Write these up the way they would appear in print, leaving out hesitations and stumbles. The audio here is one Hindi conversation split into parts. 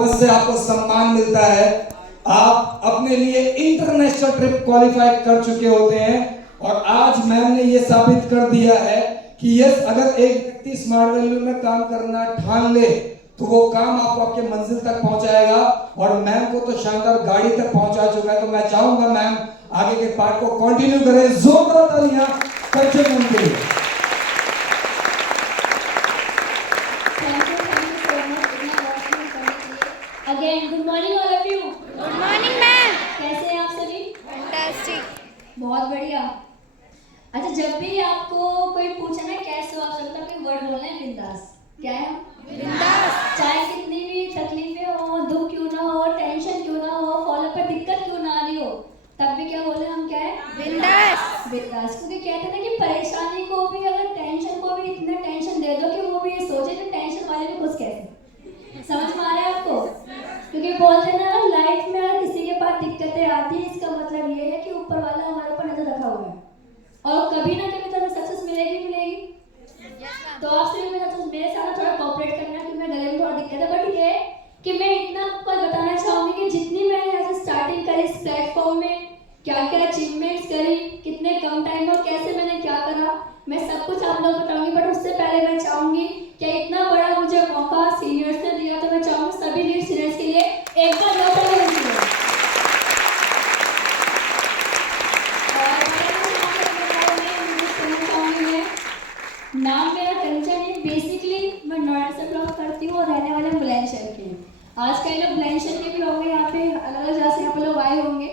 बस से आपको सम्मान मिलता है। आप अपने लिए इंटरनेशनल ट्रिप क्वालिफाई कर चुके होते हैं और आज मैम ने ये साबित कर दिया है कि यस, अगर एक व्यक्ति स्मार्ट वैल्यू में काम करना ठान ले तो वो काम आपको आपके मंजिल तक पहुंचाएगा। और मैम को तो शानदार गाड़ी तक पहुंचा चुका है। तो मैं चाहूंगा मैम आगे के पार्ट को कंटिन्यू करें। जोरदार तालियां कंचन मैम के लिए। Again good morning all of you. Good morning ma'am. कैसे हैं आप सभी? फैंटास्टिक। बहुत बढ़िया। अच्छा, जब भी आपको कोई पूछे ना कैसे हो आप, सबका कोई वर्ड बोलना है बिंदास। क्या है? बिंदास। चाहे कितनी भी तकलीफें हो, दुख क्यों ना हो, टेंशन क्यों ना हो, फॉलो पर दिक्कत क्यों ना आ रही हो, तब भी क्या बोले हम? क्या है? बिंदास। बिंदास। क्योंकि कहते हैं ना कि परेशानी को भी, अगर टेंशन को भी इतना टेंशन दे दो कि वो भी ये सोचे कि टेंशन वाले भी खुश कैसे। समझ में आ रहा है आपको? क्योंकि बोलते हैं ना, लाइफ में अगर किसी के पास दिक्कतें आती है, इसका मतलब ये है कि ऊपर वाला हमारे ऊपर नजर रखा हुआ है और कभी ना कभी तो हमें सक्सेस मिलेगी मिलेगी। तो आप सिर्फ मेरे साथ थोड़ा कोऑपरेट करना कि मैं गले में थोड़ा दिक्कत है, बट ये कि मैं इतना आपको बताना चाहूंगी कि जितनी मैंने ऐसे स्टार्टिंग करी इस प्लेटफॉर्म में, क्या क्या अचीवमेंट्स करी, कितने कम टाइम में कैसे मैंने क्या करा, मैं सब कुछ आप लोग बताऊंगी। बट उससे पहले मैं चाहूंगी कि इतना बड़ा मुझे मौका सीनियर्स ने दिया, तो मैं चाहूंगी सभी लीड सीनियर्स के लिए एक बार नाम मेरा कंचन है। बेसिकली मैं नोएडा से बिलोंग करती हूँ और रहने वाले बुलंदशहर के हैं। आज कई लोग बुलंदशहर के भी होंगे, यहाँ पे अलग अलग जगह से यहाँ पे लोग आए होंगे।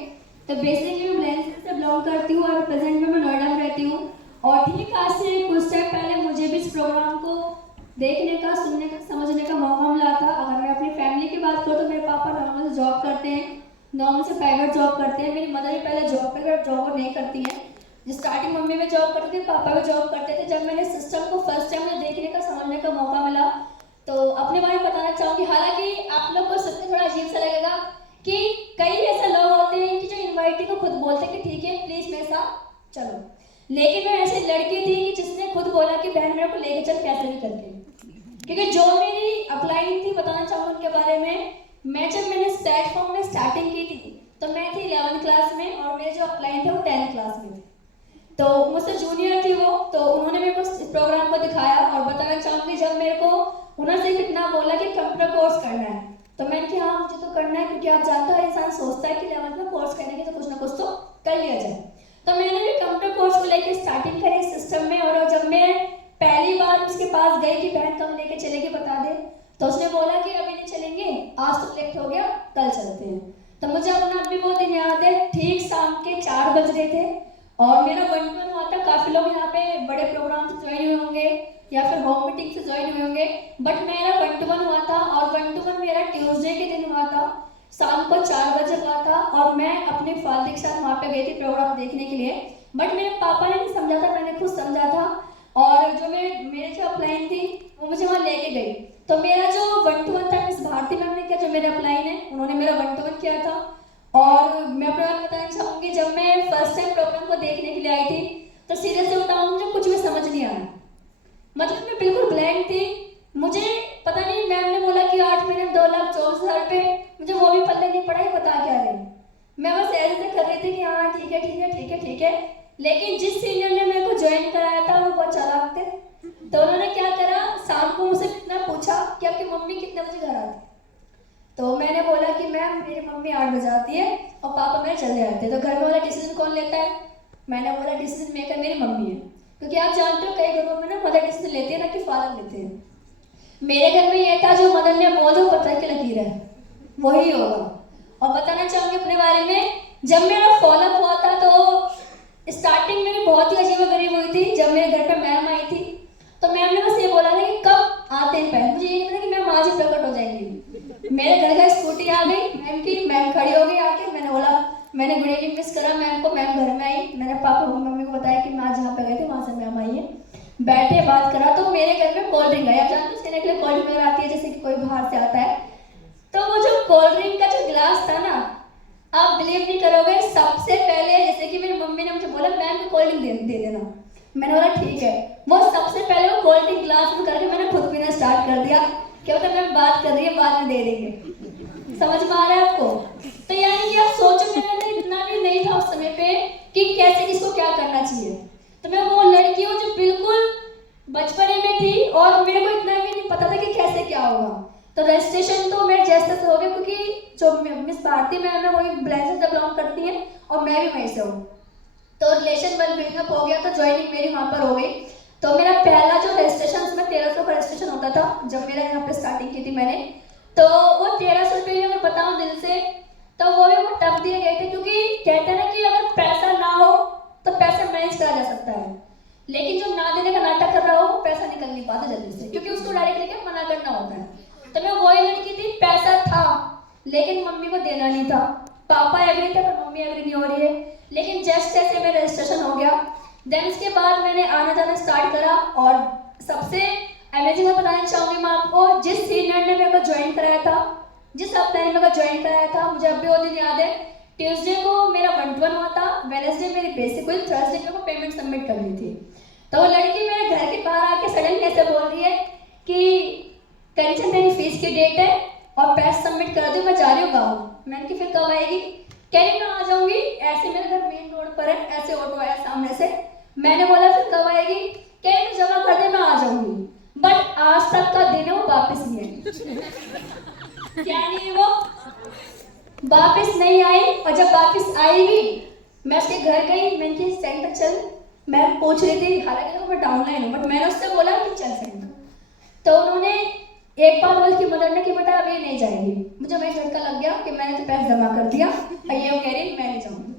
तो बेसिकली मैं बुलंदशहर से बिलोंग करती हूँ और प्रेजेंट में मैं नोएडा में रहती हूँ। और ठीक आज से कुछ टाइम पहले मुझे भी इस प्रोग्राम को देखने का, सुनने का, समझने का मौका मिला था। अगर मैं अपनी फैमिली की बात करूँ तो मेरे पापा नॉर्मल से जॉब करते हैं, नॉर्मल से प्राइवेट जॉब करते हैं। मेरी मदर भी पहले जॉब नहीं करती है। स्टार्टिंग मम्मी में जॉब करती थी, पापा भी जॉब करते थे। जब मैंने सिस्टम को फर्स्ट टाइम में देखने का, समझने का मौका मिला, तो अपने बारे में बताना चाहूँगी। हालांकि आप लोग को सच में थोड़ा अजीब सा लगेगा कि कई ऐसे लोग होते हैं कि जो इनवाइटी को खुद बोलते हैं कि ठीक है प्लीज मेरे साथ चलो, लेकिन मैं ऐसी लड़की थी कि जिसने खुद बोला कि बहन मेरे को लेके चल कैसे भी करके। क्योंकि जो मेरी अपलाइन थी, बताना चाहूँगी उनके बारे में। जब मैंने इस प्लेटफॉर्म में स्टार्टिंग की थी तो मैं थी 11th क्लास में और मेरे जो अपलाइन थे वो 10th क्लास में थे। तो मुझसे जूनियर थी वो, तो उन्होंने मेरे को इस प्रोग्राम को दिखाया। और बताना चाहूँगी जब मेरे को उन्होंने सिर्फ इतना बोला कि कंप्यूटर कोर्स करना है, तो मैंने कहा हाँ मुझे तो करना है, क्योंकि आप जानते हो इंसान सोचता है कि 11th में कोर्स करने के तो कुछ ना कुछ तो कर लिया जाए। तो मैंने भी कंप्यूटर कोर्स को लेकर स्टार्टिंग करी सिस्टम में। और जब मैं पहली बार उसके पास गई कि बहन कब लेके चलेगी बता दे, तो उसने बोला कि अभी नहीं चलेंगे, आज तो सिलेक्ट हो गया, कल चलते हैं। तो मुझे अपना अभी वो दिन याद है, ठीक शाम के 4 बज रहे थे और मेरा 1-to-1 हुआ था। काफी लोग यहाँ पे बड़े प्रोग्राम से ज्वाइन हुए होंगे या फिर होम मीटिंग से ज्वाइन हुए होंगे, बट मेरा 1-to-1 हुआ था। और 1-to-1 मेरा ट्यूसडे के दिन हुआ था, शाम को 4 बजे हुआ था। और मैं अपने फादर के साथ वहाँ पे गई थी प्रोग्राम देखने के लिए। बट मेरे पापा ने नहीं समझा था, मैंने खुद समझा था। और जो मेरे जो अपलाइन थी वो मुझे वहाँ लेके गई। तो मेरा जो 1-to-1 था मिस भारती मैम ने किया, जो मेरे अपलाइन है उन्होंने मेरा 1-to-1 किया था। और मैं अपने बारे में बताना चाहूँगी, जब मैं फर्स्ट टाइम प्रोग्राम को देखने के लिए आई थी तो सीरियसली बताऊँ मुझे कुछ भी समझ नहीं आया। मतलब मैं बिल्कुल ब्लैंक थी। मुझे पता नहीं, मैम ने बोला कि 8 महीने में 2,24,000 रुपये, मुझे वो भी पल्ले नहीं पड़ा, बता क्या रही। मैं बस ऐसे कर रही थी कि हाँ ठीक है ठीक है ठीक है ठीक है। लेकिन जिस सीनियर ने मेरे को ज्वाइन कराया था वो बहुत चालाक थे। तो उन्होंने क्या करा, शाम को मुझसे इतना पूछा कि आपकी मम्मी कितने बजे घर आती। तो मैंने बोला कि मैम मेरी मम्मी 8 बजे आती है और पापा मेरे चले जाते हैं। तो घर में वाला डिसीजन कौन लेता है? मैंने बोला डिसीजन मेकर मेरी मम्मी है, क्योंकि आप जानते हो कई घरों में ना मदर डिसीजन लेती है ना कि फादर लेते हैं। मेरे घर में ये था जो मदर ने बोल दो पत्थर की लकीर है वही होगा। और बताना चाहूँगी अपने बारे में, जब मेरा फॉलोअप हुआ था तो स्टार्टिंग में बहुत ही अजीबोगरीब हुई थी। जब मेरे घर पर मैम आई थी तो मैम ने बस ये बोला था कि कब आते हैं पहले, मुझे ये नहीं पता कि मैम आज ही प्रकट हो जाएंगी। मेरे घर का स्कूटी आ गई मैम की, मैम खड़ी हो गई आके। मैंने बोला, मैंने गुड इवनिंग मिस करा मैम को, मैम घर में आई। मैंने पापा मम्मी को बताया कि मैं आज जहाँ पे गए थे वहाँ से मैम आई है। बैठे बात करा तो मेरे घर में कोल्ड ड्रिंक आई। आप जानते हो पीने के लिए कोल्ड ड्रिंक आती है, जैसे कि कोई बाहर से आता है। तो वो जो कोल्ड ड्रिंक का जो गिलास था ना, आप बिलीव नहीं करोगे, सबसे पहले जैसे कि मेरी मम्मी ने मुझे बोला मैम को कोल्ड ड्रिंक दे देना, मैंने बोला ठीक है। वो सबसे पहले वो कोल्ड ड्रिंक गिलास में करके मैंने खुद पीना स्टार्ट कर दिया। क्या होता है मैम बात कर रही है बाद में दे देंगे। रिलेशन तो मेरे जैसे से हो गया, क्योंकि जो मिस भारती मैम है वही ब्लेंसर से बिलोंग करती हैं और मैं भी वहीं से हूँ। तो रिलेशन वन बिल्डअप हो गया, तो ज्वाइनिंग मेरी वहाँ पर हो गई। तो मेरा पहला जो रजिस्ट्रेशन, उसमें 1300 का रजिस्ट्रेशन होता था जब मेरा यहाँ पे स्टार्टिंग की थी मैंने। तो वो 1300 रुपये अगर बताऊँ दिल से, तो वो भी बहुत टफ दिए गए थे, क्योंकि कहते हैं ना कि अगर पैसा ना हो तो पैसा मैनेज करा जा सकता है, लेकिन जो ना देने का नाटक कर रहा हो वो पैसा निकल नहीं पाता जल्दी से, क्योंकि उसको डायरेक्ट लेके मना करना होता है। तो मैं वही लड़की थी, पैसा था लेकिन मम्मी को देना नहीं था। पापा एग्री थे पर मम्मी एग्री नहीं हो रही है। लेकिन जस्ट ऐसे मेरा रजिस्ट्रेशन हो गया, देन उसके बाद मैंने आना जाना स्टार्ट करा। और सबसे अमेजिंग मैं बताना चाहूँगी मैं आपको, जिस सीनियर ने मेरे को ज्वाइन कराया था, जिस हफ्ते ने मेरे को ज्वाइन कराया था, मुझे अभी वो दिन याद है। ट्यूसडे को मेरा 1-to-1 हुआ था, वेडनेसडे मेरी बेसिक हुई, थर्सडे को पेमेंट सबमिट करनी थी। तो वो लड़की मेरे घर के बाहर आके सडनली ऐसे बोल रही है कि कंचन मेरी फीस की डेट है और पैसे सबमिट कर दो, मैं जा रही हूँ गाँव। मैंने कि फिर कब आएगी? कह रही मैं आ जाऊंगी, ऐसे मेरे घर मेन रोड पर है, ऐसे ऑटो आया सामने से। मैंने बोला फिर कब आएगी? कह रही मैं जमा कर दे, मैं आ जाऊंगी। बट आज तक का दिन है वो वापस नहीं आई। क्या नहीं है वो? वापस नहीं आई। और जब वापस आई भी, मैं उसके घर गई, मैंने कि सेंटर चल, मैं पूछ रही थी, हालांकि मैं डाउनलाइन हूँ, बट मैंने उससे बोला कि चल सेंटर। तो उन्होंने एक बार बोल की मदर ने कि बेटा अब ये नहीं जाएगी। मुझे वही झटका लग गया कि मैंने तो पैसे जमा कर दिया और ये वो कह रही मैं नहीं जाऊंगी।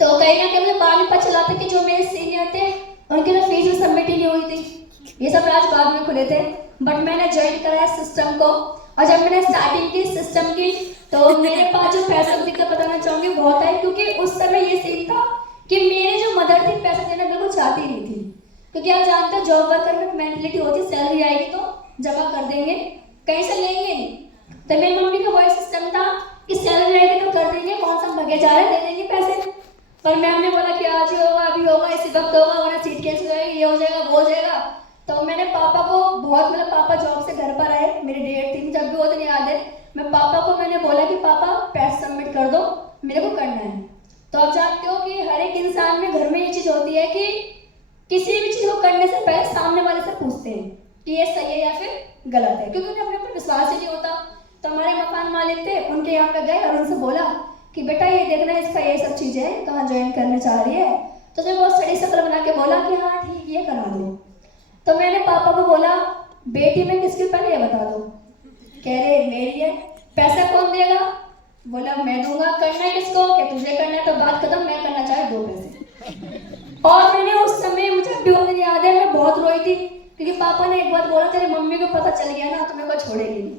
तो कहीं ना कहीं मुझे बाद में पता चला था कि जो मेरे सीनियर थे उनकी तो फीस भी सबमिट ही नहीं हुई थी। ये सब राज बाद में खुले थे, बट मैंने ज्वाइन कराया सिस्टम को। और जब मैंने स्टार्टिंग की सिस्टम की, तो मेरे पास जो पैसा दिक्कत बताना चाहूँगी बहुत है, क्योंकि उस समय ये सीन था कि मेरी जो मदर थी पैसा देना बिल्कुल चाहती नहीं थी, क्योंकि आप जानते हो जॉब वर्कर में मेंटलिटी होती है, सैलरी आएगी तो जमा कर देंगे, कहीं से लेंगे नहीं। तो मेरी मम्मी का वही सिस्टम था कि सैलरी आएगी तो कर देंगे, कौन सा भगे जा रहे हैं, दे देंगे पैसे। पर मैम ने बोला कि आज ही होगा, अभी होगा, इसी वक्त होगा, वरना सीट कैंसिल हो जाएगी, ये हो जाएगा, वो हो जाएगा। तो मैंने पापा को बहुत, मतलब पापा जॉब से घर पर आए, मेरी डेट थी, जब भी वो दिन याद है, मैं पापा को मैंने बोला कि पापा पैसे सबमिट कर दो, मेरे को करना है। तो आप जानते हो कि हर एक इंसान में घर में ये चीज़ होती है कि किसी भी चीज़ को करने से पहले सामने वाले से पूछते हैं कि ये सही है या फिर गलत है, क्योंकि उन्हें अपने ऊपर विश्वास ही नहीं होता। तो हमारे मकान मालिक थे, उनके यहाँ पे गए और उनसे बोला कि बेटा ये देखना है, इसका ये सब चीज़ें हैं, कहाँ ज्वाइन करने चाह रही है। तो उसने बहुत सड़ी शक्ल बना के बोला कि हाँ ठीक, ये करा दो। तो मैंने पापा को बोला बेटी में किसकी, पहले ये बता दो। कह रहे मेरी है। पैसा कौन देगा? बोला मैं दूंगा। करना है किसको? क्या तुझे करना है? तो बात खत्म, मैं करना चाहे दो पैसे। और मैंने उस समय, मुझे अभी वो दिन याद है, मैं बहुत रोई थी, क्योंकि पापा ने एक बात बोला, तेरी मम्मी को पता चल गया ना तो मेरे को छोड़ेगी नहीं।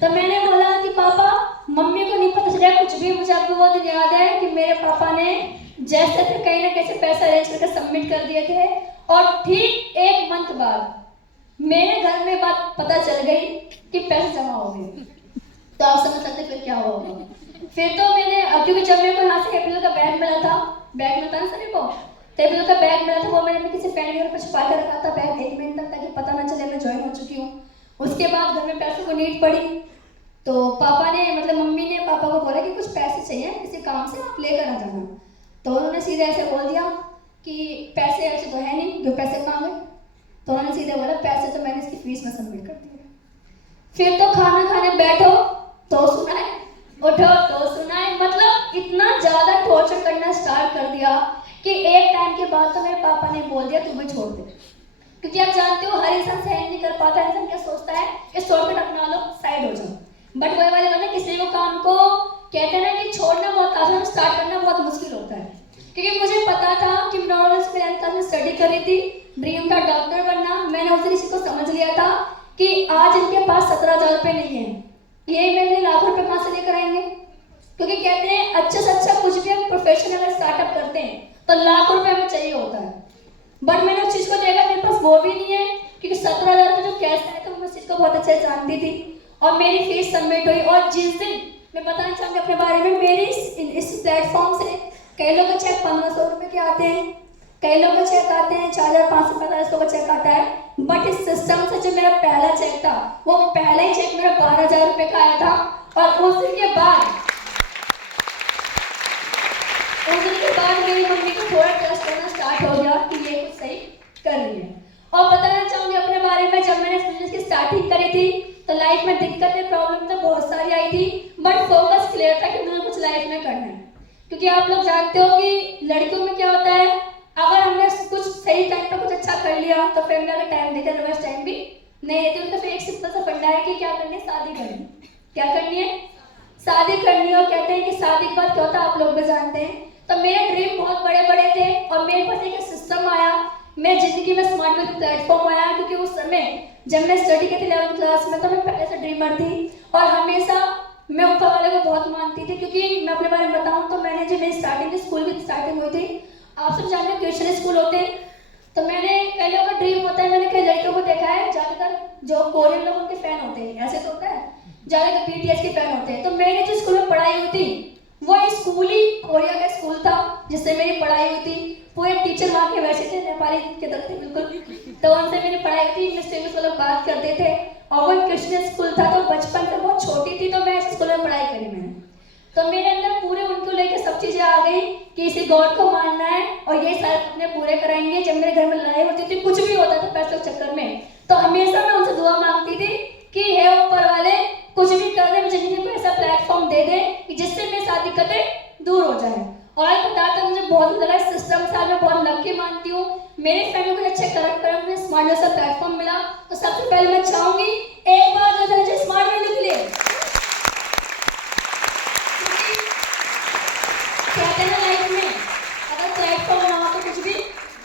तो मैंने बोला कि पापा मम्मी को नहीं पता चला कुछ भी। मुझे अभी वो दिन याद है कि मेरे पापा ने जैसे थे कहीं ना कैसे पैसा अरेंज करके सबमिट कर दिए थे, और ठीक 1 मंथ बाद मेरे घर में बात पता चल गई कि पैसे जमा हो गए। तो आप समझ सकते फिर क्या होगा। फिर तो मैंने, क्योंकि जब मेरे को यहाँ से कैपिटल का बैग मिला था, बैग मिलता ना सभी को, कैपिटल का बैग मिला था, वो मैंने किसी पेन पर छुपा कर रखा था बैग 1 महीने तक, ताकि पता ना चले मैं ज्वाइन हो चुकी हूँ। उसके बाद घर में पैसों को नीड पड़ी, तो पापा ने, मतलब मम्मी ने पापा को बोला कि कुछ पैसे चाहिए किसी काम से, आप लेकर आ जाना। तो उन्होंने सीधे ऐसे बोल दिया कि पैसे ऐसे तो है नहीं, जो पैसे मांगे। तो उन्होंने सीधे बोला पैसे तो मैंने इसकी फीस में सबमिट कर दिया। फिर तो खाना खाने बैठो तो सुनाए, उठो तो सुनाए, मतलब इतना ज़्यादा टॉर्चर करना स्टार्ट कर दिया कि एक टाइम के बाद तो मेरे पापा ने बोल दिया तू भी छोड़ दे, क्योंकि आप जानते हो हर इंसान सहन नहीं कर पाता। इंसान क्या सोचता है कि शॉर्टकट अपना लो, साइड हो जाओ। बट वही वाले वाला किसी को काम को कहते हैं ना कि छोड़ना बहुत आसान, स्टार्ट करना बहुत मुश्किल होता है। क्योंकि मुझे पता था कि मैं स्टडी कर रही थी, ड्रीम था डॉक्टर बनना। मैंने उस दिन इसी को समझ लिया था कि आज इनके पास 17,000 रुपये नहीं है, ये मेरे लिए लाखों रुपये कहाँ से लेकर आएंगे। क्योंकि कहते हैं अच्छे से अच्छा कुछ भी हम प्रोफेशन अगर स्टार्टअप करते हैं तो लाखों रुपये हमें चाहिए होता है। बट मैंने उस चीज़ को देखा, मेरे पास वो भी नहीं है, क्योंकि 17,000 का जो कैश है तो मैं उस चीज़ को बहुत अच्छे से जानती थी। और मेरी फीस सबमिट हुई, और जिस दिन मैं बताना चाहूँगी अपने बारे में, मेरी इस प्लेटफॉर्म से कई लोगों के चेक 1500 रुपये के आते हैं, कई लोगों के चेक आते हैं 4,545 का चेक आता है। बट इस सिस्टम से जो मेरा पहला चेक था, वो पहला ही चेक मेरा 12,000 रुपये का आया था। और उस दिन के बाद मेरी मम्मी को थोड़ा ट्रस्ट करना स्टार्ट हो गया कि ये कुछ सही कर रही है। और बताना चाहूँगी अपने बारे में, जब मैंने इस बिजनेस की स्टार्टिंग करी थी तो लाइफ में दिक्कतें प्रॉब्लम तो बहुत सारी आई थी, बट फोकस क्लियर था कि मुझे कुछ लाइफ में करना है। क्योंकि आप लोग जानते हो कि लड़कियों में क्या होता है, अगर हमने कुछ सही टाइम पर कुछ अच्छा कर लिया तो फैमिली वाले टाइम देते, रिवर्स टाइम भी नहीं देते। उनका फिर एक सिंपल सा फंडा है कि क्या करनी है, शादी करनी। क्या करनी है, शादी करनी है। और कहते हैं कि शादी के बाद क्या होता है, आप लोग भी जानते हैं। तो मेरे ड्रीम बहुत बड़े बड़े थे और मेरे पास एक सिस्टम आया, मेरी जिंदगी में स्मार्ट वर्क प्लेटफॉर्म आया। क्योंकि उस समय जब मैं स्टडी की थी 11th क्लास में, तो मैं पहले से ड्रीमर थी और हमेशा मैं ऊपर वाले को बहुत मानती थी। क्योंकि मैं अपने बारे में बताऊं तो मैंने जो मेरी स्टार्टिंग स्कूल की स्टार्टिंग हुई थी, आप सब जानते हैं क्रिश्चियन स्कूल होते हैं। तो मैंने कई लोगों का ड्रीम होता है, मैंने कई लड़कियों को देखा है, ज़्यादातर जो कोरियन लोग उनके फैन होते हैं, ऐसे तो होता है, ज़्यादातर BTS के फैन होते हैं। तो मैंने जो स्कूल में पढ़ाई हुई थी वो स्कूल ही कोरिया का स्कूल था जिससे मेरी पढ़ाई हुई थी। पूरे टीचर वहाँ के वैसे थे, नेपाली के तरह थे बिल्कुल। तो उनसे मेरी पढ़ाई हुई थी, इंग्लिश वो लोग बात करते थे और वो क्रिश्चियन स्कूल था। तो बचपन से बहुत छोटी थी तो मैं इस स्कूल में पढ़ाई करी मैंने। तो मेरे अंदर पूरे उनको लेकर सब चीज़ें आ गई कि इसी गॉड को मानना है और ये सारे अपने पूरे कराएंगे। जब मेरे घर में लड़ाई होती थी, कुछ भी होता था पैसों के चक्कर में, तो हमेशा मैं उनसे दुआ मांगती थी कि हे ऊपर वाले कुछ भी कर दे, मुझे जिंदगी को ऐसा प्लेटफॉर्म दे दे कि जिससे मेरी सारी दिक्कतें दूर हो जाए। और बताता मुझे बहुत ज़्यादा सिस्टम से मैं बहुत लकी मानती हूँ। मेरे फैमिली को अच्छे करेक्टर मुझे स्मार्ट सा प्लेटफॉर्म मिला। तो सबसे पहले मैं चाहूँगी एक बार जो मुझे स्मार्ट वैल्यू के लिए कहते हैं लाइफ में अगर प्लेटफॉर्म ना हो तो कुछ भी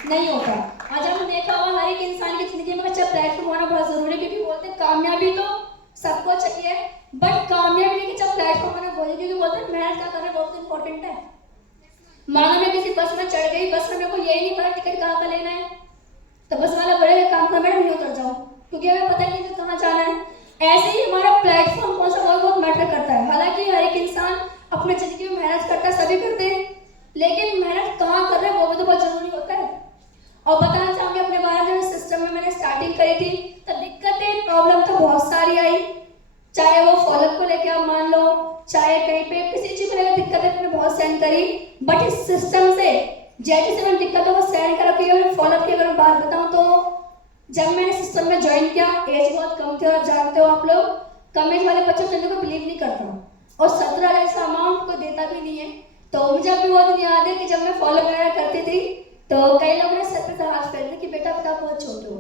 नहीं होता। आज हमने देखा हुआ हर एक इंसान की जिंदगी में अच्छा प्लेटफॉर्म होना बहुत जरूरी है। क्योंकि बोलते हैं कामयाबी तो सबको चाहिए, बट कामयाबी के अच्छा प्लेटफॉर्म होना बहुत, क्योंकि बोलते हैं मेहनत क्या करना बहुत इंपॉर्टेंट है। मानो मैं किसी बस में चढ़ गई, बस में मेरे को यही नहीं पता टिकट कहाँ का लेना है, तो बस वाला बड़े काम कर मैडम नहीं उतर जाऊँ क्योंकि हमें पता नहीं कि कहाँ जाना है। ऐसे ही हमारा प्लेटफॉर्म कौन सा वो बहुत मैटर करता है। हालांकि हर एक इंसान अपनी जिंदगी में मेहनत करता है, सभी करते हैं, लेकिन मेहनत कहाँ कर रहे हैं वो भी तो बहुत जरूरी होता है। और बताना चाहूँगी अपने बारे में, सिस्टम में मैंने स्टार्टिंग करी थी तो दिक्कतें प्रॉब्लम तो बहुत सारी आई, चाहे वो फॉलोअप को लेकर आप मान लो, चाहे कहीं पे किसी चीज को लेकर दिक्कतें मैंने बहुत सहन करी। बट इस सिस्टम से जैसे मैंने दिक्कतों को सहन करा कि मैं फॉलोअप की अगर बात बताऊँ तो जब मैंने सिस्टम में ज्वाइन किया, एज बहुत कम थी और जानते हो आप लोग कम एज वाले बच्चों चलने को बिलीव नहीं करता और 17 जैसा अमाउंट को देता भी नहीं है। तो मुझे अभी वो दिन याद है कि जब मैं फॉलो वगैरह करती थी तो कई लोगों ने सर पे हाथ फेरते कि बेटा बेटा बहुत छोटे हो,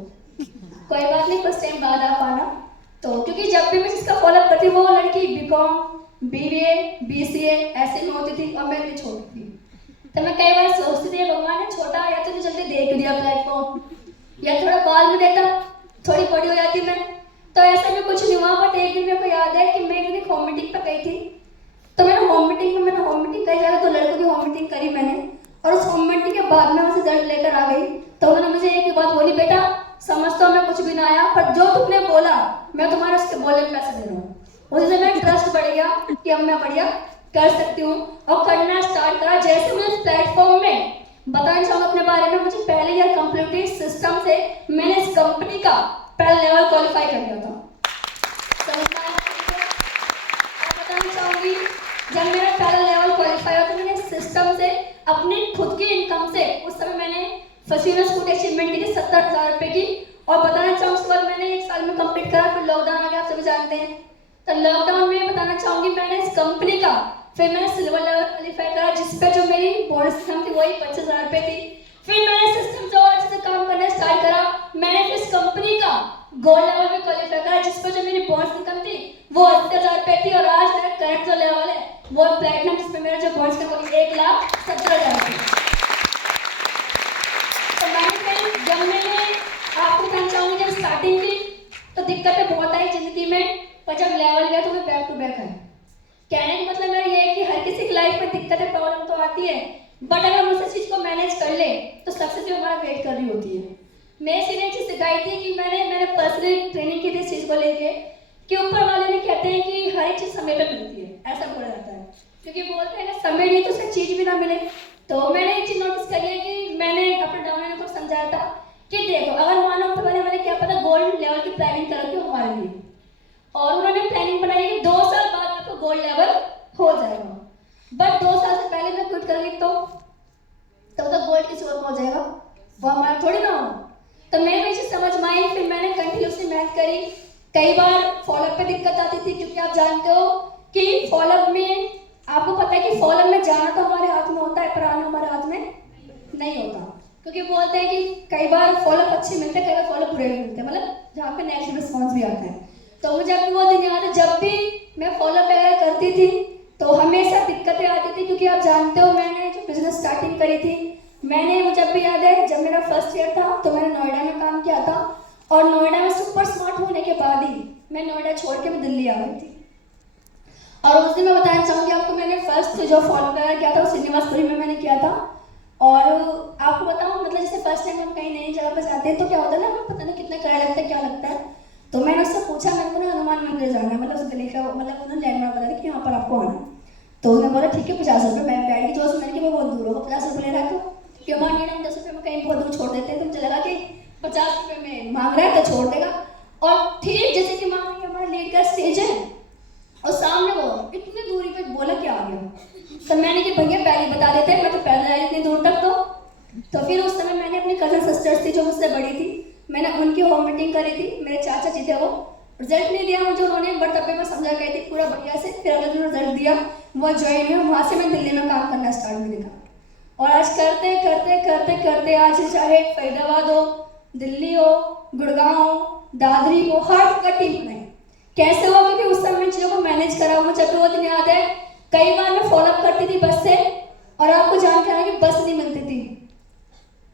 कोई बात नहीं कुछ टाइम बाद आप आना। तो क्योंकि जब भी मैं जिसका फॉलोअप करती वो लड़की BCom BBA BCA ऐसे में होती थी और मैं इतनी छोटी थी। तो मैं कई बार सोचती थी भगवान ने छोटा या तो जल्दी देख दिया प्लेटफॉर्म, या थोड़ा बाद में देता थोड़ी बड़ी हो जाती मैं। तो ऐसा भी कुछ नहीं हुआ। बट एक दिन मेरे को याद है कि मैं एक दिन होम मीटिंग पर गई थी। तो मैंने होम मीटिंग करी जाकर 2 लड़कों की होम मीटिंग करी मैंने, और उस होम मीटिंग के बाद में उनसे रिजल्ट लेकर आ गई। तो उन्होंने मुझे एक ही बात बोली, बेटा समझता हूँ मैं कुछ भी ना आया, पर जो तुमने बोला मैं तुम्हारे उसके बोलने में पैसे दे रहा हूँ। उससे मेरा ट्रस्ट बढ़ गया कि अब मैं बढ़िया कर सकती हूँ और करना स्टार्ट करा। जैसे मुझे प्लेटफॉर्म में बताना चाहूँगा अपने बारे में, मुझे पहले ईयर कंप्यूटर सिस्टम से मैंने इस कंपनी का पहला लेवल क्वालिफाई कर लिया था। तो बताना चाहूँगी जब मेरा पहला लेवल क्वालिफाई हुआ तो मैंने सिस्टम से अपनी खुद की इनकम से, उस समय मैंने फसीनो स्कूटी अचीवमेंट की थी 70,000 रुपये की। और बताना चाहूँ उसके बाद मैंने 1 साल में कंप्लीट करा, फिर लॉकडाउन आ गया, आप सभी जानते हैं। तो लॉकडाउन में बताना चाहूँगी मैंने इस कंपनी का फिर मैंने सिल्वर लेवल क्वालिफाई करा, जिस पे जो मेरी बोनस इनकम थी वही 25,000 रुपये थी। फिर मैंने सिस्टम से और अच्छे से काम करना स्टार्ट करा। मैंने फिर इस कंपनी का गोल्ड लेवल में क्वालिफाई करा, जिस पर जो मेरी बोनस इनकम थी वो 80,000 रुपये थी। और आज मेरा करंट जो लेवल है वो प्लेटिनम, जिसमें मेरा जो बोनस इनकम 1,70,000 रुपये। जब मैंने आपको कहना चाहूँगी जब स्टार्टिंग की तो दिक्कतें बहुत आई जिंदगी में, पर जब लेवल गया तो मैं बैक टू बैक है। कहने का मतलब मेरा ये है कि हर किसी की लाइफ में दिक्कतें प्रॉब्लम तो आती है, बट अगर हम उस चीज़ को मैनेज कर ले तो सक्सेस भी हमारा वेट कर रही होती है। मेरे सीनियर चीज़ सिखाई थी कि मैंने पर्सनली ट्रेनिंग की थी इस चीज़ को लेके कि ऊपर वाले ने कहते हैं कि हर एक चीज़ समय पर मिलती है, ऐसा बोला जाता है। क्योंकि बोलते हैं अगर समय नहीं तो उससे चीज़ भी ना मिले। तो मैंने एक चीज़ नोटिस करी है कि मैंने अपने डाउनलाइन को समझाया था कि देखो अगर मानो ऊपर वाले वाले क्या पता गोल्ड लेवल की प्लानिंग करोगे हमारे लिए, और उन्होंने प्लानिंग बनाई कि 2 साल बाद आपको गोल्ड लेवल हो जाएगा। बट 2 साल से पहले मैं क्विट करूँगी तो तब तक गोल्ड किसी और को हो जाएगा, वो हमारा थोड़ी ना होगा। तो मेरे को ये चीज़ समझ में आई। फिर मैंने कंटिन्यूसली मेहनत करी, कई बार फॉलोअप पे दिक्कत आती थी, क्योंकि आप जानते हो कि फॉलोअप में आपको पता है कि फॉलोअप में जाना तो हमारे हाथ में होता है, पर आना हमारे हाथ में नहीं होता, क्योंकि बोलते हैं कि कई बार फॉलोअप अच्छे मिलते हैं, कई बार फॉलोअप बुरे भी मिलते हैं, मतलब जहाँ पे नेगेटिव रिस्पॉन्स भी आता है। तो मुझे अभी वो दिन याद है, जब भी मैं फॉलोअप वगैरह करती थी तो हमेशा दिक्कतें आती थी, क्योंकि आप जानते हो मैंने जो बिजनेस स्टार्टिंग करी थी, मैंने मुझे अब भी याद है, जब मेरा फर्स्ट ईयर था तो मैंने नोएडा में काम किया था, और नोएडा में सुपर स्मार्ट होने के बाद ही मैं नोएडा छोड़ के मैं दिल्ली आ गई थी। और उस दिन मैं बताना चाहूँगी आपको, मैंने फर्स्ट जो फॉलो वगैरह किया था वो श्रीनिवासपुरी में मैंने किया था। और आपको बताऊँ, मतलब जैसे फर्स्ट टाइम हम कहीं नई जगह पर जाते हैं तो क्या होता है ना, हमें पता नहीं कितना किराया लगता है, क्या लगता है। तो मैंने उससे पूछा, मैंने बोला हनुमान मंदिर जाना है, मतलब उस गली का, मतलब उन्होंने लैंडमार्क बता दिया कि यहाँ पर आपको आना है। तो उसने बोला ठीक है 50 रुपये। मैं बैठ गई, जो मैंने कि वो बहुत दूर होगा, 50 रुपये ले रहा है, तो क्यों मानिए हम 10 रुपये में कहीं बहुत दूर छोड़ देते हैं, तो मुझे लगा कि 50 रुपये में मांग रहा है तो छोड़ देगा। और ठीक जैसे कि मान लीजिए हमारा लेट का स्टेज है और सामने वो इतनी दूरी पे बोला कि आ गया, तो मैंने कि भैया पहले बता देते, मैं तो पैदल आई इतनी दूर तक। तो फिर उस समय मैंने अपनी कजन सिस्टर्स थी जो मुझसे बड़ी थी, मैंने उनकी होम मीटिंग करी थी, मेरे चाचा जी थे, वो रिजल्ट नहीं दिया मुझे उन्होंने, बट तब मैं समझा गई थी पूरा बढ़िया से। फिर अगले दिन रिजल्ट दिया, वो ज्वाइन हुआ, वहाँ से मैं दिल्ली में काम करना स्टार्ट मैंने कहा। और आज करते करते करते करते आज चाहे फरीदाबाद हो, दिल्ली हो, गुड़गांव हो, दादरी हो, हर जगह टीम बनाई। कैसे हुआ? क्योंकि उस समय चीज़ों को मैनेज करा। मुझे अभी वो दिन याद है, कई बार मैं फॉलोअप करती थी बस से, और आपको जान के आया कि बस नहीं मिलती थी,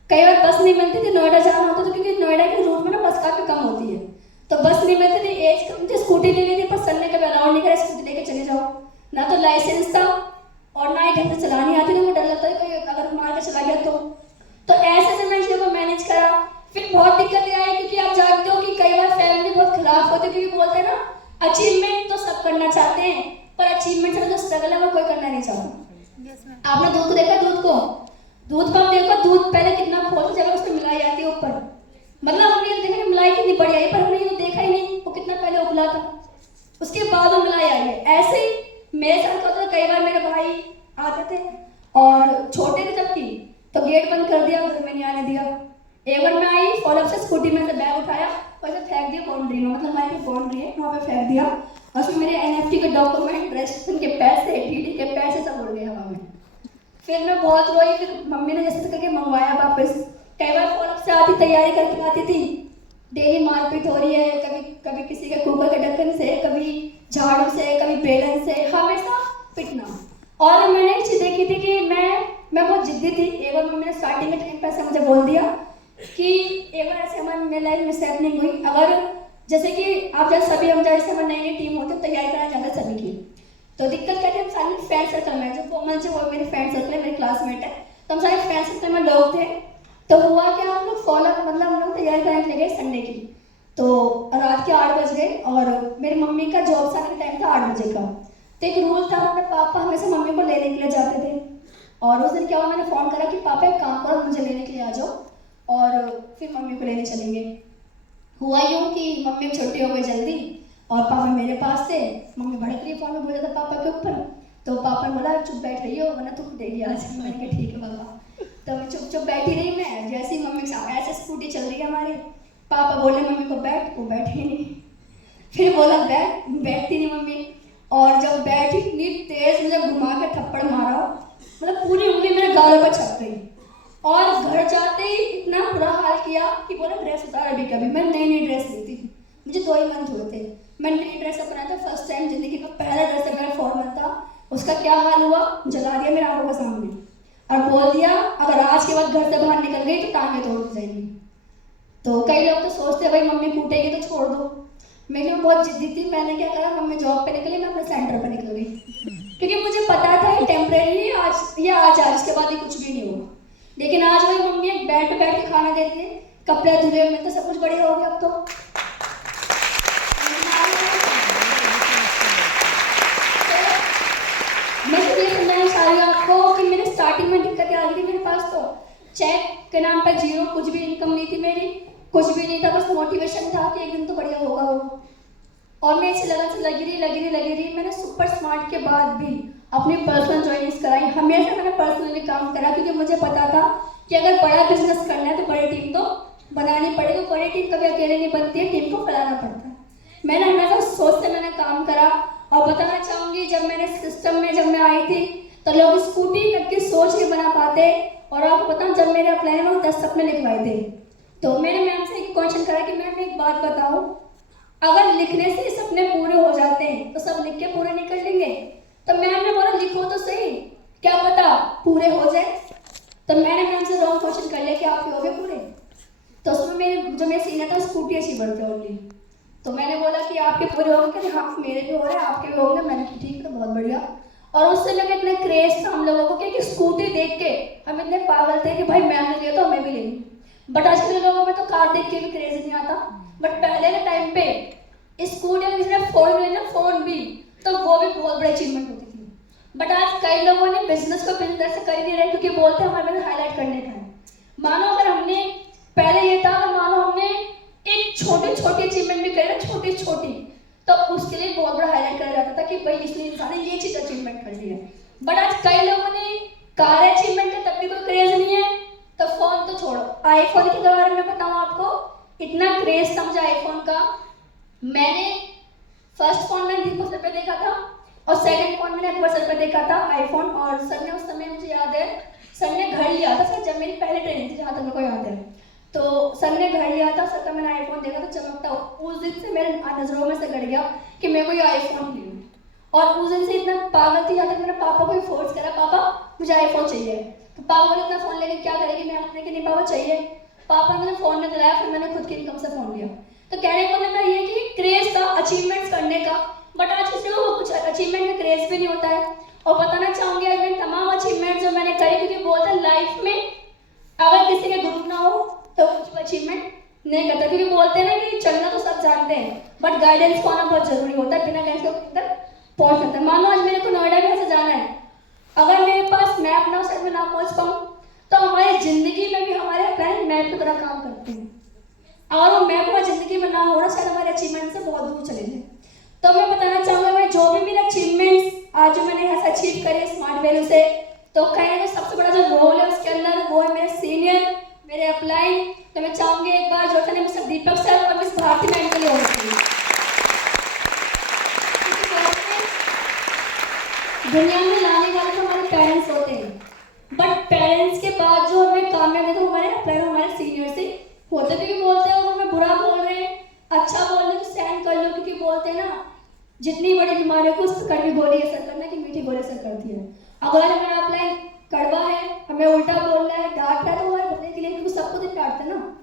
कई बार बस नहीं मिलती थी, नोएडा जाना होता था, क्योंकि नोएडा के रूट में ना बस काफ़ी कम होती है, तो बस नहीं मिलती थी। एज कम थी, स्कूटी ले ली थी, पर सर ने कभी अलाउड नहीं करा स्कूटी लेके चले जाओ, ना तो लाइसेंस था और ना ही ढंग से चलानी आती थी, मुझे डर लगता था कि अगर मार के चला गया तो ऐसे से मैं चीज़ों को मैनेज करा। फिर बहुत दिक्कतें आई, क्योंकि आप जानते हो कि कई बार फैमिली बहुत खिलाफ होती है, क्योंकि बोलते हैं ना अचीवमेंट तो सब करना चाहते हैं, पर अचीवमेंट से जो स्ट्रगल है वो कोई करना नहीं चाहता। आपने दूध को देखा, दूध पंप देखो, दूध पहले कितना खोलते जब उसमें मिलाई आती है ऊपर, मतलब हमने देखा कि मिलाई कितनी बड़ी आई, पर हमने ये तो देखा ही नहीं वो कितना पहले उबला था, उसके बाद वो मिलाई आई है। ऐसे ही मेरे साथ होता था, कई बार मेरे भाई आते थे और छोटे थे जबकि, तो गेट बंद कर दिया, घर में नहीं आने दिया। एक बार मैं आई फॉलोअप से, स्कूटी में से बैग उठाया और ऐसे फेंक दिया बाउंड्री में, मतलब हमारी बाउंड्री है वहाँ पे फेंक दिया, और उसमें मेरे NFT के डॉक्यूमेंट, रजिस्ट्रेशन के पैसे, DD के पैसे सब उड़ गए हवा में। फिर मैं बहुत रोई, फिर मम्मी ने जैसे करके मंगवाया वापस। कई बार फॉलोअप से आती, तैयारी करके आती थी, डेली मारपीट हो रही है, कभी किसी के कुकर के ढक्कन से, कभी झाड़ू से, कभी बेलन से, हमेशा पिटना। और मैंने एक चीज़ देखी थी कि मैं बहुत जिद्दी थी। एक बार मम्मी ने स्टार्टिंग के टाइम पर ऐसे मुझे बोल दिया कि एक बार ऐसे हमारी मेरी लाइफ में सेटनिंग हुई, अगर जैसे कि आप जैसे सभी हम जैसे हमारी नई नई टीम होती है, तैयारी करना चाहते हैं सभी की, तो दिक्कत क्या थी, हम सारे फ्रेंड सर्कल में, जो कोमल से वो मेरे फ्रेंड सर्कल है, मेरे क्लासमेट है, तो हम सारे फ्रेंड सर्कल में लोग थे। तो हुआ कि हम लोग फॉलोअप, मतलब हम लोग तैयारी करने के लिए गए संडे की, तो रात के 8 बज गए, और मेरी मम्मी का जॉब से आने का टाइम था 8 बजे का। तो एक रूल था, अपने पापा हमेशा मम्मी को लेने के लिए जाते थे, और उस दिन क्या हुआ, मैंने फ़ोन करा कि पापा एक काम करो, मुझे लेने के लिए आ जाओ, और फिर मम्मी को लेने चलेंगे। हुआ यूँ कि मम्मी छुट्टी हो गई जल्दी, और पापा मेरे पास थे, मम्मी भड़क रही फोन में बोल था पापा के ऊपर, तो पापा ने बोला चुप बैठ रही हो वरना तुम देगी आज। मैंने कहा ठीक है पापा। तो मैं चुप चुप बैठी रही, मैं जैसे ही मम्मी के साथ ऐसे स्कूटी चल रही है हमारी, पापा बोले मम्मी को बैठ, वो बैठी नहीं, फिर बोला बैठती नहीं मम्मी, और जब बैठी इतनी तेज मुझे घुमा के थप्पड़ मारा, मतलब पूरी उंगली मेरे गालों पर छप गई, और घर जाते ही इतना बुरा हाल किया कि बोला ड्रेस उतार अभी कभी। मैं नई ड्रेस ली थी, मुझे 2 ही मंथ हुए थे, मैं नई ड्रेस अपना था, फर्स्ट टाइम जिंदगी का पहला ड्रेस था मेरा, फॉर्मल था। उसका क्या हाल हुआ, जला दिया मेरे आंखों के सामने, और बोल दिया अगर आज के बाद घर से बाहर निकल गई तो टांगे तोड़ दी जाएंगी। तो कई लोग तो सोचते भाई मम्मी कूटेगी तो छोड़ दो, मेरी बहुत जिद्दी थी। मैंने क्या करा, मम्मी जॉब पे निकली, मैं अपने सेंटर पे निकल गई, क्योंकि मुझे पता था ये टेम्परेरी, आज इसके बाद ही कुछ भी नहीं होगा। लेकिन आज वही मम्मी एक बैठ के खाना देती है, कपड़े धुले हुए, तो सब कुछ बढ़िया हो गया अब तो। मैं तो ये समझाना चाह रही हूँ आपको कि मेरे स्टार्टिंग में दिक्कतें आ गई थी, मेरे पास तो चेक के नाम पर 0, कुछ भी इनकम नहीं थी मेरी, कुछ भी नहीं था, बस मोटिवेशन था कि एक दिन तो बढ़िया होगा वो। और मैं इसे लगन से लगी रही। मैंने सुपर स्मार्ट के बाद भी अपनी पर्सनल जॉइनिंग्स कराई, हमेशा मैंने पर्सनली काम करा, क्योंकि मुझे पता था कि अगर बड़ा बिजनेस करना है तो बड़ी टीम तो बनानी पड़ेगी। बड़ी टीम कभी अकेले नहीं बनती है, टीम को फैलाना पड़ता है। मैंने हमेशा सोच से मैंने काम करा। और बताना चाहूँगी, जब मैंने सिस्टम में जब मैं आई थी तो लोग स्कूटी तक की सोच नहीं बना पाते। और आपको बताऊँ, जब मेरे अप्लाई में 10 सपने लिखवाए थे, तो मैंने मैम से एक क्वेश्चन करा कि मैम एक बात बताओ, अगर लिखने से सपने पूरे हो जाते हैं तो सब लिख के पूरे नहीं कर लेंगे? तो मैम ने बोला लिखो तो सही, क्या पता पूरे हो जाए। तो मैंने मैम से रॉन्ग क्वेश्चन कर लिया कि आप हो गए पूरे। तो उसमें मेरे सीनियर था स्कूटी अचीवर थे ओनली। तो मैंने बोला कि आपके पूरे होंगे? हाँ मेरे भी हो रहे हैं, आपके भी होंगे। मैंने कहा ठीक है, बहुत बढ़िया। और उससे लगे इतने क्रेज था हम लोगों को कि स्कूटी देख के हम इतने पागल थे कि भाई मैम ने लिया तो हमें भी लेंगे। बट आजकल के लोगों में तो कार देख के भी क्रेज नहीं आता। बट पहले के टाइम पे स्कूटी में किसी ने फोन लेना, फोन भी, तो वो भी बहुत बड़ी अचीवमेंट होती थी। बट आज कई लोगों ने बिजनेस को बिजनेस से कर ही नहीं रहे, क्योंकि बोलते हैं हमारे हाईलाइट करने का है। मानो अगर हमने पहले ये था, अगर मानो हमने एक छोटी छोटी अचीवमेंट भी करी ना, छोटी छोटी, तो उसके लिए बहुत बड़ा हाईलाइट करा जाता था कि भाई इसने इंसान ने ये चीज अचीवमेंट कर ली है। बट आज कई लोगों ने कार अचीवमेंट का तब भी कोई क्रेज नहीं है, तो फोन तो छोड़ो, आईफोन के बारे में बताऊं आपको, इतना क्रेज था मुझे आईफोन का। मैंने फर्स्ट फोन मैंने 20 रुपये देखा था और सेकंड फोन मैंने 10 रुपये देखा था आईफोन। और सर ने उस समय मुझे याद है, सर ने घर लिया था सर, जब मेरी पहले ट्रेनिंग थी जहाँ तक मेरे को याद है। तो सर ने घर लिया था, सर का मैंने आईफोन देखा तो चमकता। उस दिन से मेरे नजरों में से गड़ गया कि मेरे को ये आईफोन लियो। और उस दिन से इतना पागल थी, यहाँ तक मेरे पापा को भी फोर्स करा, पापा मुझे आईफोन चाहिए। तो पापा बोले इतना फोन लेके क्या करेगी? मैं अपने कि नहीं पापा चाहिए। पापा ने मुझे फोन में दिलाया, फिर मैंने खुद की इनकम से फोन लिया। तो कहने का मतलब ये कि क्रेज था अचीवमेंट्स करने का। बट आज किसी को कुछ अचीवमेंट में क्रेज भी नहीं होता है। और बताना चाहूंगी आज मैं तमाम अचीवमेंट जो मैंने करी, क्योंकि बोलते हैं लाइफ में अगर किसी के गुरु ना हो तो कुछ अचीवमेंट नहीं करता। क्योंकि बोलते हैं ना कि चलना तो सब जानते हैं, बट गाइडेंस को आना बहुत जरूरी होता है। बिना गाइडेंस के अंदर पहुंच सकता है। मानो आज मेरे को नोएडा में ऐसे जाना है, अगर मेरे पास मैप ना उस में ना पहुंच पाऊँ, तो हमारी जिंदगी में भी हमारे प्लान मैप की तरह काम करते हैं। और वो मैप हमारी जिंदगी में ना हो ना, शायद हमारे अचीवमेंट से बहुत दूर चले जाए। तो मैं बताना चाहूँगा, मैं जो भी मेरे अचीवमेंट्स आज जो मैंने ऐसा अचीव करे स्मार्ट वैल्यू से, तो कहीं ना सबसे बड़ा जो रोल है उसके अंदर वो है मेरे सीनियर, मेरे अपलाइन। तो मैं चाहूँगी एक बार जो था मिस्टर दीपक सर और मिस भारती मैम के लिए होती है। दुनिया में लाने वाले तो हमारे पेरेंट्स होते हैं, बट पेरेंट्स के बाद जो हमें कामयाब है तो हमारे अपलाइन हमारे सीनियर से होते। क्योंकि बोलते हैं हमें बुरा बोल रहे हैं, अच्छा बोल रहे हैं तो सहन कर लो। क्योंकि बोलते हैं ना, जितनी बड़ी बीमारी को उस कड़वी गोली असर करना कि मीठी गोली असर करती है। अगर हमारा अपलाइन कड़वा है, हमें उल्टा बोल रहा है, डांट रहा है, तो हमारे बोलने के लिए, क्योंकि सबको तो डांटते हैं ना।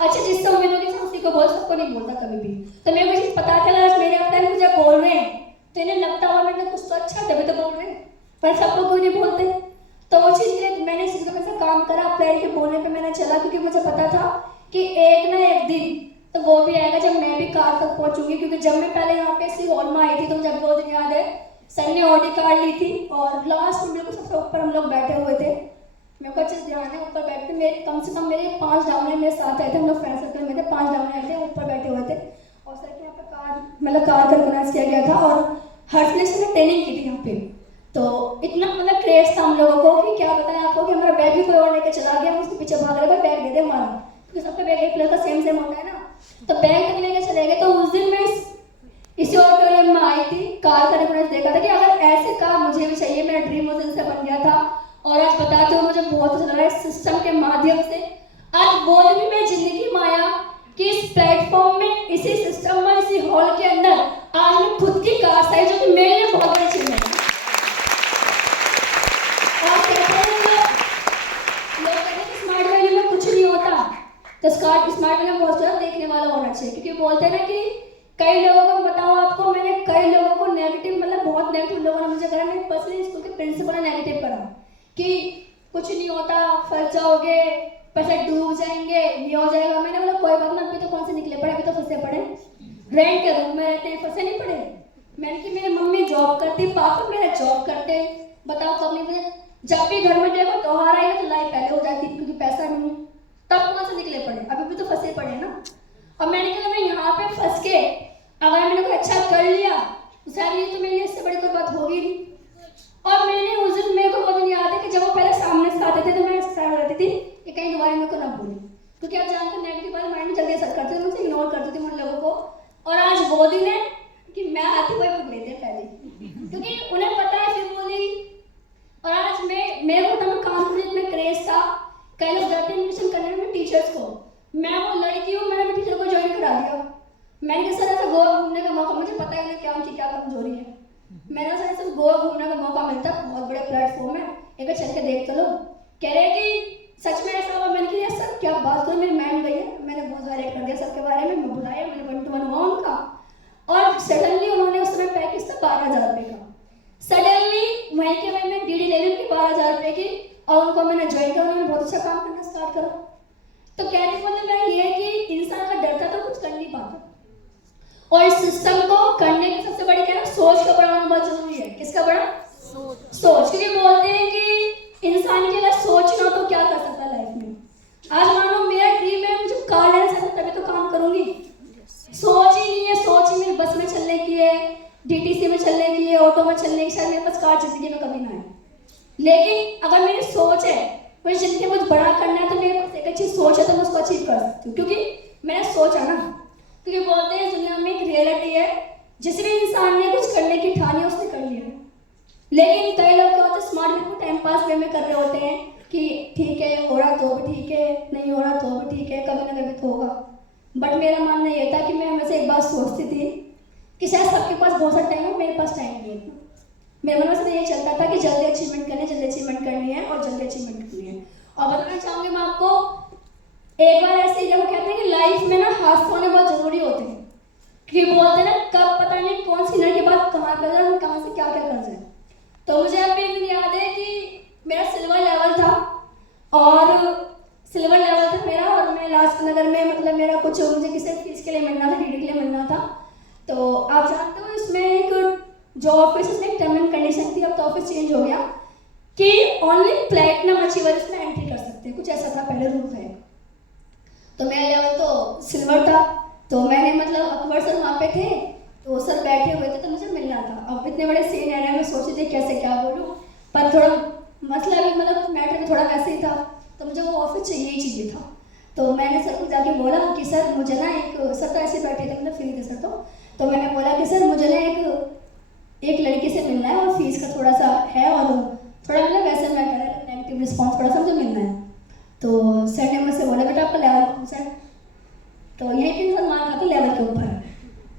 अच्छा, जिससे उम्मीद होगी उसी को बोल, सबको नहीं बोलता कभी भी। तो मेरे को चीज पता चला, मेरे अपलाइन मुझे बोल रहे हैं तो इन्हें लगता हुआ मैंने कुछ तो अच्छा तभी तो बोल रहे हैं, पर सबको क्यों नहीं बोलते। तो वो चीज़ के लिए मैंने इस चीज़ को काम करा, अपलाइन के बोलने पे मैंने चला। क्योंकि मुझे पता था कि एक ना एक दिन तो वो भी आएगा जब मैं भी कार तक पहुंचूंगी। क्योंकि जब मैं पहले यहाँ पे इसी हॉल में आई थी, तो जब 2 दिन याद है, सर ने ऑडी कार्ड ली थी और लास्ट में बिल्कुल सबसे ऊपर हम लोग बैठे हुए थे। मेरे को अच्छे से ध्यान है, ऊपर बैठते मेरे कम से कम मेरे 5 डाउने मेरे साथ आए थे। हम लोग फ्रेंड सर्कल में थे, 5 डाउने आए थे, ऊपर बैठे हुए थे। और सर के यहाँ पे कार का ऑर्गेनाइज किया गया था और हर्षनेस ने ट्रेनिंग की थी यहाँ पे। तो इतना मतलब क्रेज था हम लोगों को कि क्या बताएं आपको कि हमारा बैग भी कोई और लेके चला गया, हम उसके पीछे भाग रहे, बैग दे दे हमारा, क्योंकि सबका बैग एक कलर का सेम होता है ना। तो बैग तक लेके चले गए। तो उस दिन मैं इसी ऑडिटोरियम में आई थी, कार का डिफरेंस देखा था कि अगर ऐसे कार मुझे भी चाहिए। मेरा ड्रीम उस दिन से बन गया था। और आज बताते हुए मुझे बहुत अच्छा लग रहा है सिस्टम के माध्यम से। आज बोल भी मैं जिंदगी में आया कि इस प्लेटफॉर्म में, इसी सिस्टम में, इसी हॉल के अंदर आज मैं खुद की कार साइज, जो कि मेरे लिए बहुत बड़ी चीज है। और कहते हैं लोग कहते हैं कि स्मार्ट वैल्यू में कुछ नहीं होता, तो स्मार्ट वैल्यू में बहुत ज़्यादा देखने वाला होना चाहिए। क्योंकि बोलते हैं ना कि कई लोगों को बताऊँ आपको, मैंने कई लोगों को नेगेटिव, मतलब बहुत नेगेटिव लोगों ने मुझे कहा, मेरे पर्सनली स्कूल के प्रिंसिपल ने नेगेटिव करा कि कुछ नहीं होता, फंस जाओगे, पैसे डूब जाएंगे, ये हो जाएगा। मैंने बोला कोई बात ना, अभी तो कौन से निकले पड़े, अभी तो फंसे पड़े, रेंट के रूम में रहते हैं, फंसे नहीं पड़े। मैंने कि मेरी मम्मी जॉब करती, पापा मेरे जॉब करते, बताओ कब नहीं मुझे, जब भी घर में देखो त्योहार आएगा तो लाइफ पहले हो जाती, क्योंकि पैसा नहीं, तब कौन से निकले पड़े, अभी भी तो फंसे पड़े ना। और मैंने कहा मैं यहाँ पे फंस के अगर मैंने कोई अच्छा कर लिया, शायद ये तो मेरे लिए इससे बड़ी कोई बात होगी नहीं। और मैंने उस दिन, मेरे को बहुत याद है कि जब वो पहले सामने से आते थे तो मैं साइड हो जाती थी कि कहीं दोबारा मेरे को ना बोले, क्योंकि आप जानते हैं नेगेटिव बात माइंड में जल्दी असर करते थे, मुझसे इग्नोर करती थी उन लोगों को। और आज मिलता है, बहुत बड़ा प्लेटफॉर्म है, एक बार चल के देख तो लो। कह रहे कि सच में ऐसा हुआ? मैंने कहा सर क्या बात करो, मेरी मैम गई है, मैंने बहुत हाईलाइट कर दिया सबके बारे में, मैं बुलाया, मैंने 1 to 1 हुआ उनका, और सडनली उन्होंने उस समय पैकेज था 12,000 रुपये का। सडनली वहीं के वहीं मैं डीडी ले ली उनकी 12,000 रुपये की, और उनको मैंने ज्वाइन किया, उन्होंने बहुत अच्छा काम करना स्टार्ट करा। तो कहने को मतलब मेरा ये है कि इंसान का डरता तो कुछ कर नहीं पाता, और इस सिस्टम को करने की सबसे बड़ी क्या है, सोच का बढ़ाना बहुत जरूरी है। किसका बड़ा? सोच। क्योंकि बोलते हैं कि इंसान के लिए सोचना तो क्या कर सकता है लाइफ में। आज मानो मेरा ड्रीम है मुझे कार लेना चाहिए, तभी तो काम करूंगी। सोच ही नहीं है, सोच ही मेरी बस में चलने की है, डीटीसी में चलने की है, ऑटो में चलने की, शायद मेरे पास कार जिंदगी में कभी ना आए। लेकिन अगर मेरी सोच है मुझे जिंदगी में कुछ बड़ा करना है, तो मेरे पास एक अच्छी सोच है तो मैं उसको अचीव कर सकती हूँ, क्योंकि मैंने सोचा ना। क्योंकि बोलते हैं दुनिया में एक रियलिटी है, जिस भी इंसान ने कुछ करने की ठानी है उसने कर लिया है। लेकिन कई लोग क्या होते हैं, स्मार्ट बिल्कुल टाइम पास वे में कर रहे होते हैं कि ठीक है हो रहा तो भी ठीक है, नहीं हो रहा तो भी ठीक है, कभी ना कभी तो होगा। बट मेरा मानना ये था कि मैं हमेशा एक बात सोचती थी कि शायद सबके पास बहुत सारा टाइम है, मेरे पास टाइम नहीं है। मेरे मन में सिर्फ ये चलता था कि जल्दी अचीवमेंट करनी है, जल्दी अचीवमेंट करनी है और जल्दी अचीवमेंट करनी है। और बताना चाहूँगी मैं आपको, एक बार ऐसे ही जब कहते हैं कि लाइफ में ना हादसे होने बहुत जरूरी होते हैं, क्योंकि बोलते हैं ना कब पता नहीं कौन सी लड़की बात कहाँ कर जाए और कहाँ से क्या क्या कर जाए। तो मुझे अभी एक दिन याद है कि मेरा सिल्वर लेवल था, और सिल्वर लेवल था मेरा, और मैं लास्ट नगर में मतलब मेरा कुछ मुझे किसी फीस के लिए मिलना था, डीडी के लिए मिलना था। तो आप जानते हो इसमें एक जो ऑफिस उसमें एक टर्म एंड कंडीशन थी, अब तो ऑफिस चेंज हो गया कि ओनली प्लेटिनम अचीवर इसमें एंट्री कर सकते हैं, कुछ ऐसा था पहले रूल था। तो मेरा लेवल तो सिल्वर था, तो मैंने मतलब अकबर सर वहाँ पे थे, तो सर बैठे हुए थे तो मुझे मिलना था। अब इतने बड़े सीन एरिया में सोचे थे कैसे क्या बोलूँ, पर थोड़ा मसला भी मतलब मैटर भी थोड़ा वैसे ही था, तो मुझे वो ऑफिस चाहिए ही चाहिए था। तो मैंने सर को जाके बोला कि सर मुझे ना एक, सर तो ऐसे बैठे थे मतलब फ्री थे सर, तो मैंने बोला कि सर मुझे ना एक लड़की से मिलना है और फीस का थोड़ा सा है, और थोड़ा मतलब वैसे मैं कह रहा नेगेटिव रिस्पॉन्स थोड़ा सा मुझे मिलना है। तो सर ने मुझसे बोला बेटा आपका लेवल कौन सा है? तो यहीं पे इंसान मार खाता लेवल के ऊपर।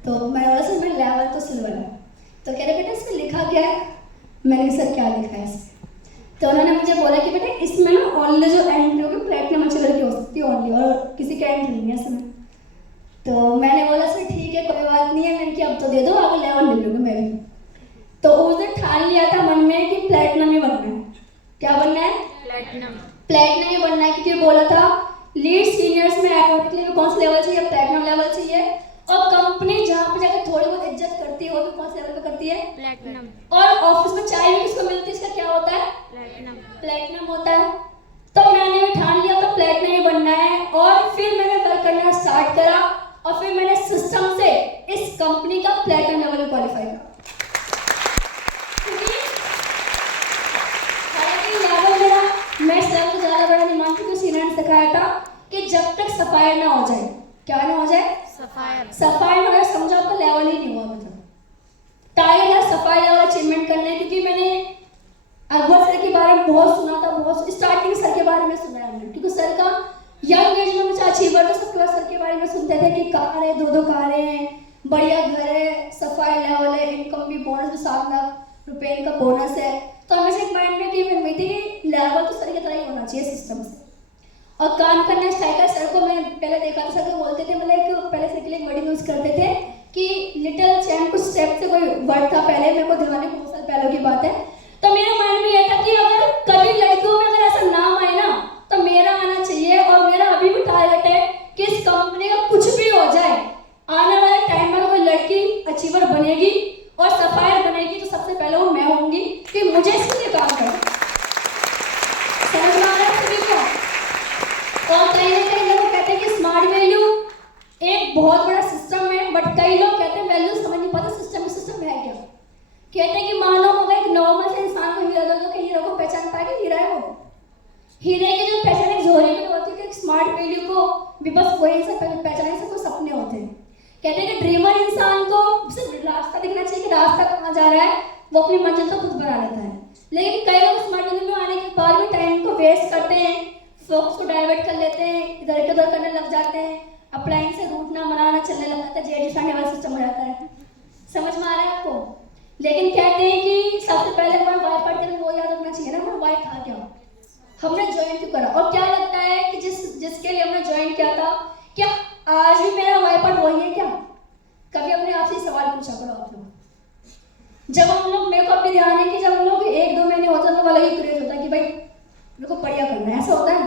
तो मैं बोला सर मेरा लेवल तो सिल्वर है। तो कह रहे बेटा इसमें लिखा क्या है? मैंने कहा सर क्या लिखा है इसमें? तो उन्होंने मुझे बोला कि बेटा इसमें ना ओनली जो एंट्री होगी प्लेटिनम अचीवर की हो सकती है ओनली, और किसी का एंट्री नहीं है इसमें। तो मैंने बोला सर ठीक है कोई बात नहीं है, मैंने कि अब तो दे दो, आगे लेवल ले लूँगी मैं भी। तो उस दिन ठान लिया था मन में कि प्लेटिनम ही बनना है। क्या बनना है? प्लेटिनम ही बनना है, क्योंकि बोला था लीड सीनियर्स में ऑटोमेटिकली कौन सा लेवल चाहिए? प्लेटिनम लेवल चाहिए। और कंपनी जहाँ पे जाकर थोड़ी बहुत इज्जत करती है वो भी कौन से लेवल पे करती है? प्लेटिनम। और ऑफिस में चाय भी किसको मिलती है? इसका क्या होता है? प्लेटिनम होता है। तो मैंने भी ठान लिया तो प्लेटिनम ही बनना है, और फिर मैंने वर्क करना स्टार्ट करा, और फिर मैंने सिस्टम से इस कंपनी का प्लेटिनम लेवल क्वालिफाई करा। मैं सर को ज़्यादा बड़ा नहीं मानती, क्योंकि सीनियर ने सिखाया था कि जब तक सफायर ना हो जाए, क्या ना हो जाए? सफायर ना हो जाए, समझो आपका लेवल ही नहीं हुआ अभी तक। टारगेट है सफायर लेवल अचीवमेंट करने, क्योंकि मैंने अकबर सर के बारे में बहुत सुना था, बहुत स्टार्टिंग सर के बारे में सुना है हमने, क्योंकि सर का यंग एज में मुझे अचीवर था, सबके बाद सर के बारे में सुनते थे कि कार है, 2-2 कारें हैं, बढ़िया घर है, सफायर लेवल है, इनकम भी बोनस भी 7 लाख रुपए इनका बोनस है। तो हमेशा एक माइंड में टीम हुई थी कि लेवल तो सर की तरह ही होना चाहिए सिस्टम से। और काम करने स्टाइल का सर को मैं पहले देखा था, सर को बोलते थे मतलब एक पहले सर के लिए वर्ड यूज करते थे कि लिटिल चैम्प, कुछ स्टेप से कोई वर्ड था पहले, मेरे को दिवाली बहुत साल पहले की बात है। तो मेरे माइंड में ये था कि अगर कभी लड़कियों में अगर ऐसा नाम आए ना तो मेरा आना चाहिए, और मेरा अभी भी टारगेट है कि इस कंपनी का कुछ भी हो जाए, आने वाले टाइम में कोई लड़की अचीवर बनेगी और सफायर बनेगी तो सबसे पहले वो मैं होंगी, कि मुझे इसके लिए काम करना। समझ में आ रहा है सभी को? और कहीं ना कहीं लोग कहते हैं कि स्मार्ट वैल्यू एक बहुत बड़ा सिस्टम है, बट कई लोग कहते हैं वैल्यू समझ नहीं पाते सिस्टम है क्या। कहते हैं कि मानो होगा एक नॉर्मल से इंसान को हीरा दे दो कि हीरा को पहचान पाएगा, हीरा है वो। हीरे की जो पहचान एक जोहरी में होती है, स्मार्ट वैल्यू को भी बस वही से पहचाने से कोई सपने होते हैं। कहते हैं कि ड्रीमर इंसान को सिर्फ रास्ता दिखना चाहिए कि रास्ता कहाँ जा रहा है, वो अपनी मंजिल तो खुद बना लेता है। लेकिन कई लोग स्मार्ट वैल्यू में आने के बाद भी टाइम को वेस्ट करते हैं, फोकस को डाइवर्ट कर लेते हैं, इधर के उधर करने लग जाते हैं, अप्लाइन से रूट ना बनाना चलने लग जाता है, जेडी वाला सिस्टम हो जाता है। समझ में आ रहा है आपको? लेकिन कहते हैं कि सबसे पहले हमें वाई पढ़ते हैं वो याद रखना चाहिए ना, हमें वाई था क्या, हमने ज्वाइन क्यों करा, और क्या लगता है कि जिसके लिए हमने ज्वाइन किया था, क्या आज भी मेरा वाई पार्ट वही है क्या? कभी अपने आप से सवाल पूछा करो आप लोग। जब हम लोग, मेरे को अपने ध्यान है कि जब हम लोग 1-2 महीने होता है तो अलग ही क्रेज होता है कि भाई मेरे को बढ़िया करना है, ऐसा होता है।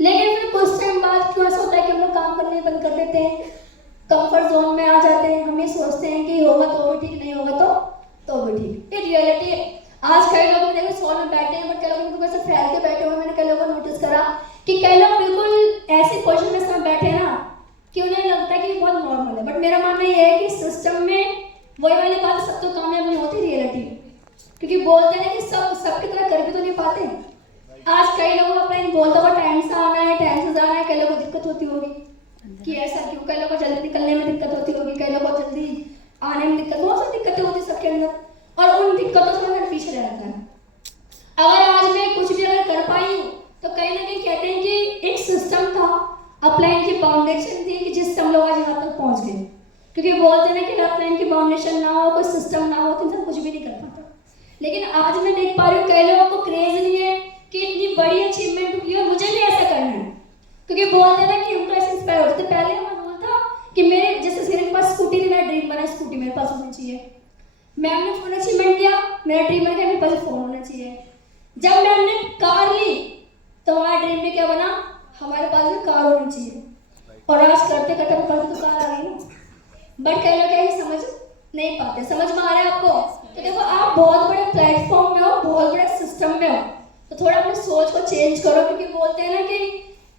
लेकिन फिर कुछ टाइम बाद क्यों ऐसा होता है कि हम लोग काम करने बंद कर देते हैं, कंफर्ट जोन में आ जाते हैं, हम ये सोचते हैं कि होगा तो भी ठीक, नहीं होगा तो भी ठीक। ये रियलिटी है। आज कई लोग देखो 100 में बैठे हैं, बट कई लोग इनको ऐसे फैल के बैठे हुए। मैंने कई लोगों को नोटिस करा कि कई लोग बिल्कुल ऐसी पोजीशन में सब बैठे हैं ना कि उन्हें लगता है कि बहुत नॉर्मल है। बट मेरा मानना ये है कि सिस्टम में वही वाली बात, सब तो कामयाब नहीं होती रियलिटी, क्योंकि बोलते हैं कि सबकी तरह कर भी तो नहीं पाते। आज कई लोगों को अपना बोलता हुआ टाइम से आना है, टाइम से जाना है, कई लोगों को दिक्कत होती होगी कि ऐसा क्यों, कई लोगों को जल्दी निकलने में दिक्कत होती होगी, कई लोगों को जल्दी आने में दिक्कत, बहुत सारी दिक्कतें होती सबके अंदर, और उन दिक्कतों से मैं पीछे रहता है। अगर आज मैं कुछ भी अगर कर पाई हूँ तो कहीं ना कहीं कहते हैं कि एक सिस्टम था, अपलाइन की फाउंडेशन थी कि जिससे हम लोग आज यहाँ तक पहुँच गए। क्योंकि बोलते हैं ना कि अपलाइन की फाउंडेशन ना हो, कोई सिस्टम ना हो तो इंसान कुछ भी नहीं कर पाता। लेकिन आज मैं देख पा रही हूँ कई लोगों को क्रेज नहीं है कि इतनी बड़ी अचीवमेंट हुई है, मुझे भी ऐसा करना है। क्योंकि बोलते हैं ना कि हम तो ऐसे इंस्पायर होते थे। पहले हमारा रूल था कि मेरे जैसे मेरे पास स्कूटी थी, मेरा ड्रीम बना स्कूटी मेरे पास होनी चाहिए। मैम ने फोन अचीवमेंट किया, मेरा ड्रीम बन गया मेरे पास फोन होना चाहिए। जब मैम ने कार ली तो हमारा ड्रीम में क्या बना, हमारे पास भी कार होनी चाहिए। और आज करते करते तो कार आ गई ना। बट कई लोग ये समझ नहीं पाते। समझ में आ रहा है आपको? तो देखो आप बहुत बड़े प्लेटफॉर्म में हो, बहुत बड़े सिस्टम में हो, तो थोड़ा अपनी सोच को चेंज करो। क्योंकि बोलते हैं ना कि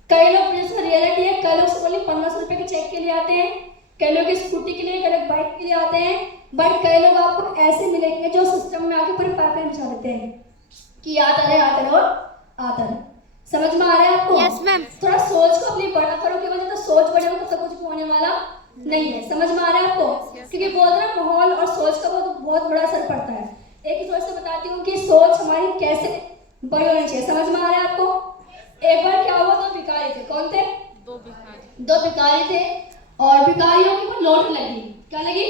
कई लोग, जैसे रियलिटी है, कई लोग सिर्फ 1500 रुपए के चेक के लिए आते हैं, कई लोग स्कूटी के लिए, कई लोग बाइक के लिए आते हैं। बट कई लोग आपको ऐसे मिलेंगे जो सिस्टम में आके पूरे पाइपलाइन बिछा देते हैं कि आता रहे। समझ में आ रहा है आपको? Yes, ma'am. थोड़ा सोच को अपनी बड़ा करो, कि वजह तो सोच बड़े हो तो कुछ भी होने वाला नहीं है। समझ में आ रहा है आपको? क्योंकि बोलते हैं माहौल और सोच का बहुत बड़ा असर पड़ता है। एक सोच से बताती हूँ कि सोच हमारी कैसे बड़ी होनी चाहिए। समझ में आ रहा है आपको? एक बार क्या हुआ, 2 भिखारी थे। कौन थे? 2 भिखारी थे, और भिखारियों की वो लॉटरी लगी। क्या लगी?